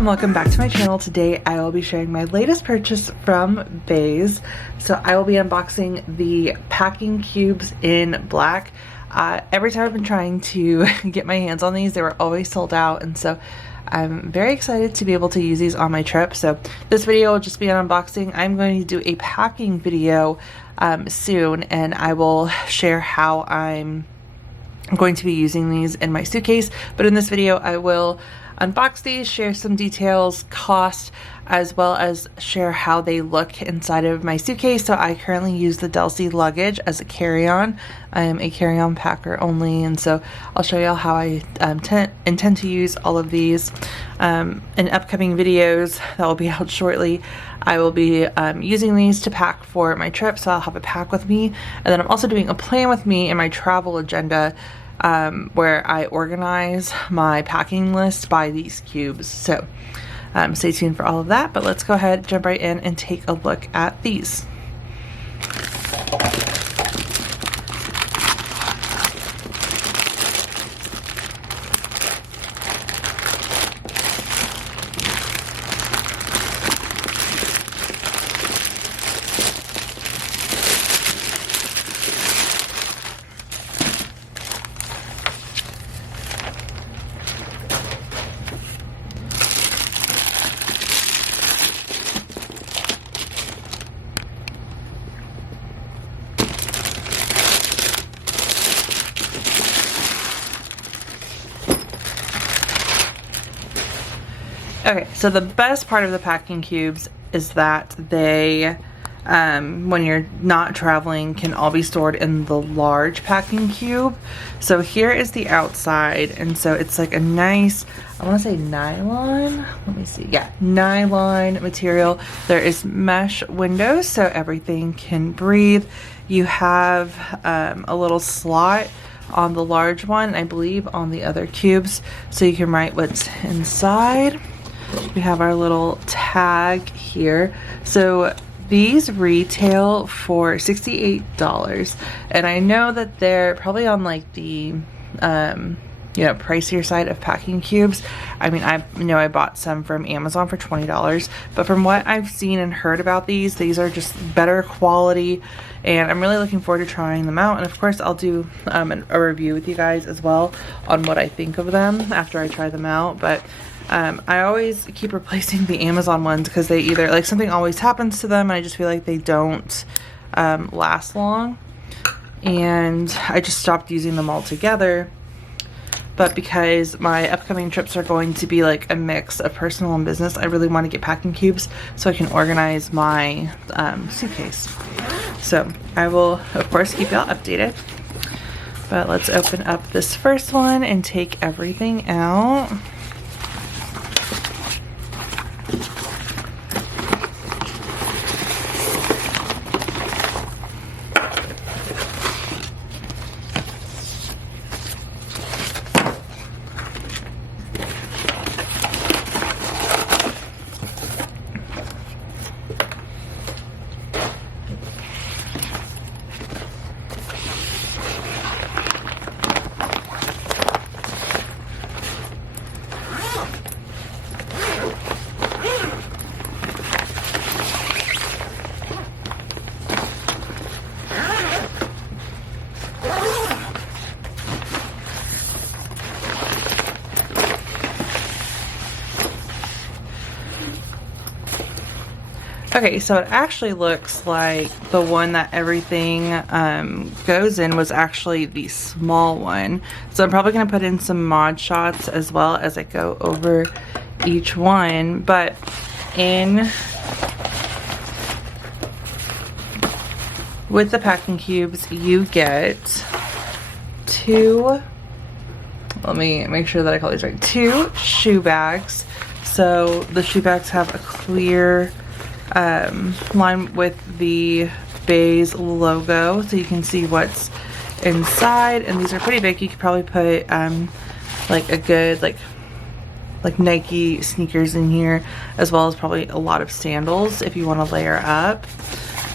and welcome back to my channel. Today I will be sharing my latest purchase from Béis. So I will be unboxing the packing cubes in black. Every time I've been trying to get my hands on these, they were always sold out, and so I'm very excited to be able to use these on my trip. So this video will just be an unboxing. I'm going to do a packing video soon, and I will share how I'm going to be using these in my suitcase. But in this video I will unbox these, share some details, cost, as well as share how they look inside of my suitcase. So I currently use the ROSIE luggage as a carry-on. I am a carry-on packer only, and so I'll show y'all how I intend to use all of these in upcoming videos that will be out shortly. I will be using these to pack for my trip, so I'll have a pack with me, and then I'm also doing a plan with me in my travel agenda where I organize my packing list by these cubes. So stay tuned for all of that, but let's go ahead, jump right in and take a look at these. Okay, so the best part of the packing cubes is that they, when you're not traveling, can all be stored in the large packing cube. So here is the outside, and so it's like a nice, I want to say nylon, let me see, yeah, nylon material. There is mesh windows so everything can breathe. You have a little slot on the large one, I believe on the other cubes, so you can write what's inside. We have our little tag here. So these retail for $68, and I know that they're probably on like the pricier side of packing cubes. I mean, I know I bought some from Amazon for $20, but from what I've seen and heard about these are just better quality, and I'm really looking forward to trying them out. And of course I'll do a review with you guys as well on what I think of them after I try them out. But I always keep replacing the Amazon ones because they either, like, something always happens to them and I just feel like they don't last long, and I just stopped using them altogether. But because my upcoming trips are going to be like a mix of personal and business, I really want to get packing cubes so I can organize my suitcase. So I will of course keep y'all updated, but let's open up this first one and take everything out. Okay, so it actually looks like the one that everything goes in was actually the small one. So I'm probably going to put in some mod shots as well as I go over each one. But with the packing cubes, you get two, let me make sure that I call these right, 2 shoe bags. So the shoe bags have a clear line with the Béis logo, so you can see what's inside, and these are pretty big. You could probably put like a good like Nike sneakers in here, as well as probably a lot of sandals if you want to layer up.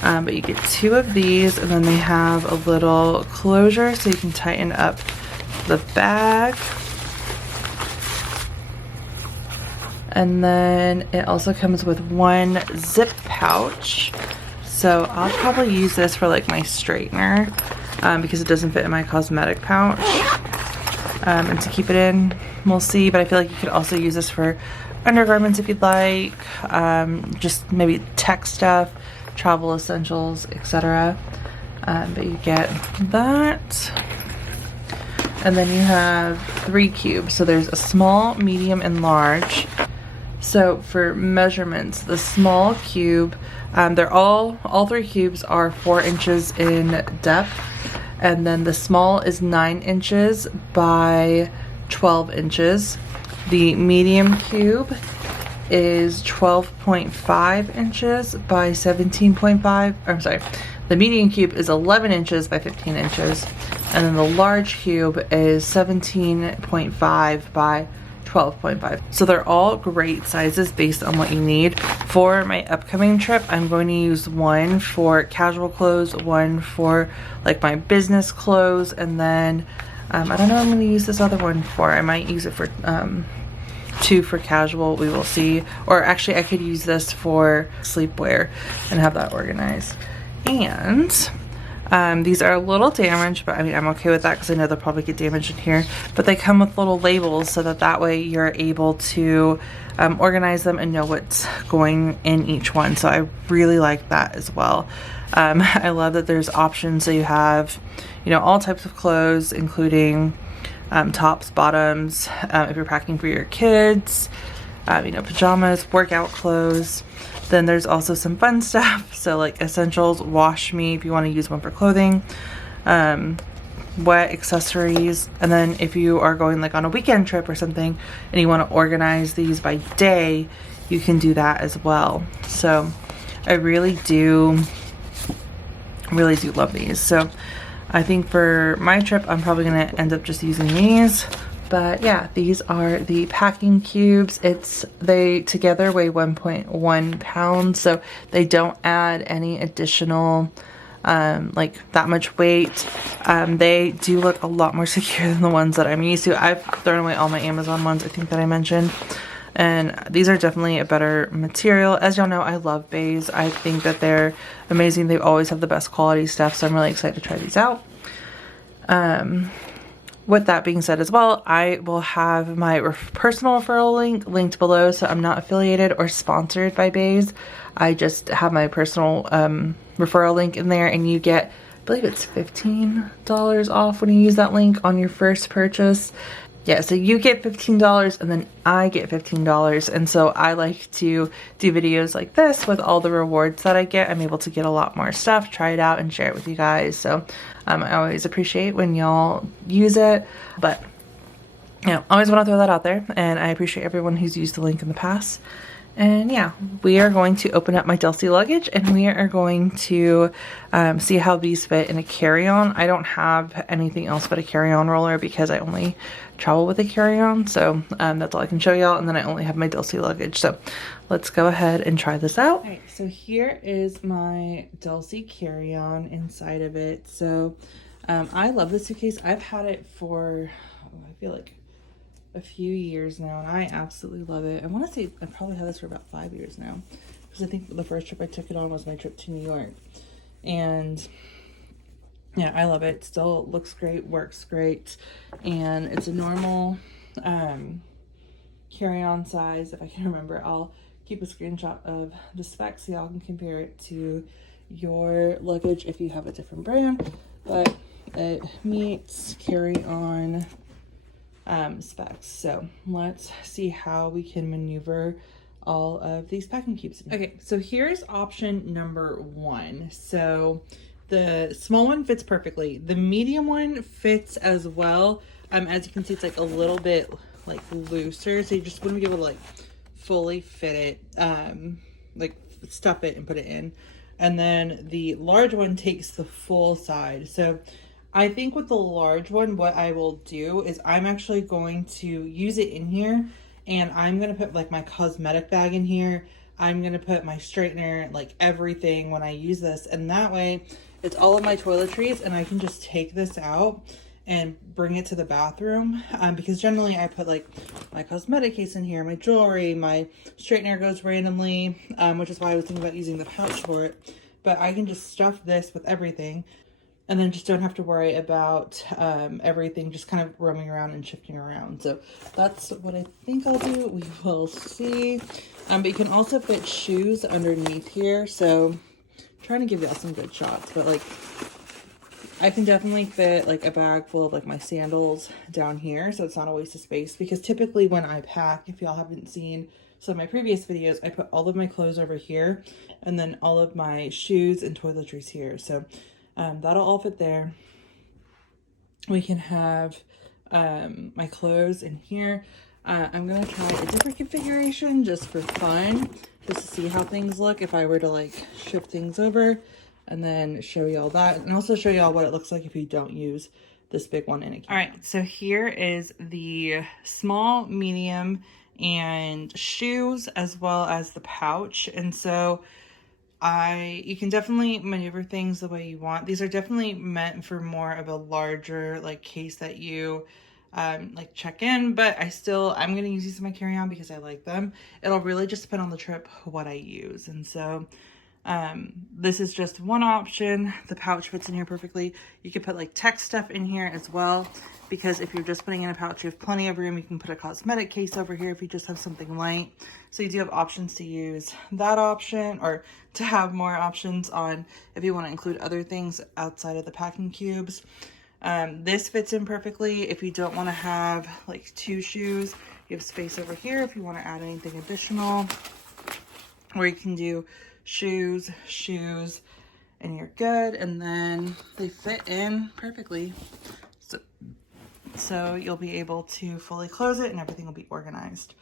But you get 2 of these, and then they have a little closure so you can tighten up the bag. And then it also comes with one zip pouch. So I'll probably use this for like my straightener because it doesn't fit in my cosmetic pouch. And to keep it in, we'll see. But I feel like you could also use this for undergarments if you'd like. Just maybe tech stuff, travel essentials, etc. But you get that. And then you have 3 cubes. So there's a small, medium, and large. So for measurements, the small cube, they're all 3 cubes are 4 inches in depth. And then the small is 9 inches by 12 inches. The medium cube is 12.5 inches by 17.5. I'm sorry. The medium cube is 11 inches by 15 inches. And then the large cube is 17.5 by 12.5. So they're all great sizes based on what you need. For my upcoming trip, I'm going to use one for casual clothes, one for like my business clothes, and then I don't know what I'm going to use this other one for. I might use it for 2 for casual, we will see. Or actually I could use this for sleepwear and have that organized. And these are a little damaged, but I mean, I'm okay with that because I know they'll probably get damaged in here. But they come with little labels so that way you're able to organize them and know what's going in each one. So I really like that as well. I love that there's options. So you have, you know, all types of clothes, including tops, bottoms, if you're packing for your kids, you know, pajamas, workout clothes. Then there's also some fun stuff, so like essentials, wash me if you want to use one for clothing, wet accessories, and then if you are going like on a weekend trip or something and you want to organize these by day, you can do that as well. So I really do love these. So I think for my trip, I'm probably going to end up just using these. But yeah, these are the packing cubes. They together weigh 1.1 pounds, so they don't add any additional like that much weight. They do look a lot more secure than the ones that I'm used to. I've thrown away all my Amazon ones, I think, that I mentioned. And these are definitely a better material. As y'all know, I love Béis. I think that they're amazing. They always have the best quality stuff, so I'm really excited to try these out. With that being said as well, I will have my personal referral link linked below. So I'm not affiliated or sponsored by Béis. I just have my personal referral link in there, and you get, I believe it's $15 off when you use that link on your first purchase. Yeah, so you get $15 and then I get $15. And so I like to do videos like this with all the rewards that I get. I'm able to get a lot more stuff, try it out, and share it with you guys. So I always appreciate when y'all use it. But, you know, I always want to throw that out there. And I appreciate everyone who's used the link in the past. And yeah, we are going to open up my Delsey luggage, and we are going to see how these fit in a carry-on. I don't have anything else but a carry-on roller because I only travel with a carry-on. So that's all I can show y'all. And then I only have my Delsey luggage. So let's go ahead and try this out. All right, so here is my Delsey carry-on inside of it. So I love this suitcase. I've had it for, I feel like, a few years now, and I absolutely love it. I want to say I probably had this for about 5 years now, because I think the first trip I took it on was my trip to New York. And yeah, I love it. Still looks great, works great, and it's a normal carry-on size. If I can remember, I'll keep a screenshot of the specs so y'all can compare it to your luggage if you have a different brand. But it meets carry-on specs. So let's see how we can maneuver all of these packing cubes. Okay, so here's option number 1. So the small one fits perfectly. The medium one fits as well. As you can see, it's like a little bit like looser, so you just wouldn't be able to like fully fit it, like stuff it and put it in. And then the large one takes the full side. So I think with the large one, what I will do is I'm actually going to use it in here, and I'm going to put like my cosmetic bag in here. I'm going to put my straightener, like everything when I use this. And that way it's all of my toiletries, and I can just take this out and bring it to the bathroom, because generally I put like my cosmetic case in here, my jewelry, my straightener goes randomly, which is why I was thinking about using the pouch for it. But I can just stuff this with everything and then just don't have to worry about everything just kind of roaming around and shifting around. So that's what I think I'll do. We will see. But you can also fit shoes underneath here. So I'm trying to give y'all some good shots, but like I can definitely fit like a bag full of like my sandals down here, so it's not a waste of space. Because typically when I pack, if y'all haven't seen some of my previous videos, I put all of my clothes over here and then all of my shoes and toiletries here. So that'll all fit there. We can have my clothes in here. I'm gonna try a different configuration just for fun, just to see how things look if I were to like shift things over, and then show y'all that, and also show y'all what it looks like if you don't use this big one in a can. All right, so here is the small, medium, and shoes, as well as the pouch. And so you can definitely maneuver things the way you want. These are definitely meant for more of a larger like case that you like check in, but I'm going to use these in my carry-on because I like them. It'll really just depend on the trip what I use. And so this is just one option. The pouch fits in here perfectly. You could put like tech stuff in here as well, because if you're just putting in a pouch, you have plenty of room. You can put a cosmetic case over here if you just have something light. So you do have options to use that option, or to have more options on if you want to include other things outside of the packing cubes. This fits in perfectly if you don't want to have like 2 shoes. You have space over here if you want to add anything additional, or you can do shoes, and you're good. And then they fit in perfectly. So you'll be able to fully close it and everything will be organized.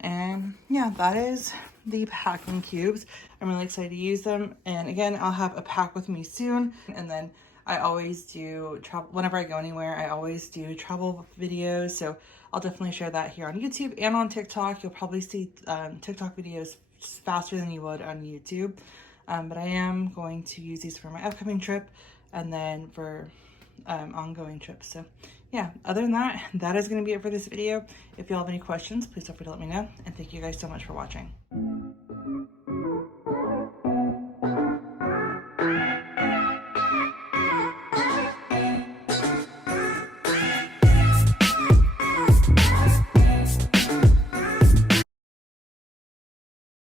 And yeah, that is the packing cubes. I'm really excited to use them. And again, I'll have a pack with me soon. And then I always do travel, whenever I go anywhere, I always do travel videos. So I'll definitely share that here on YouTube and on TikTok. You'll probably see TikTok videos faster than you would on YouTube. But I am going to use these for my upcoming trip and then for ongoing trips. So yeah, other than that, that is going to be it for this video. If you all have any questions, please feel free to let me know. And thank you guys so much for watching.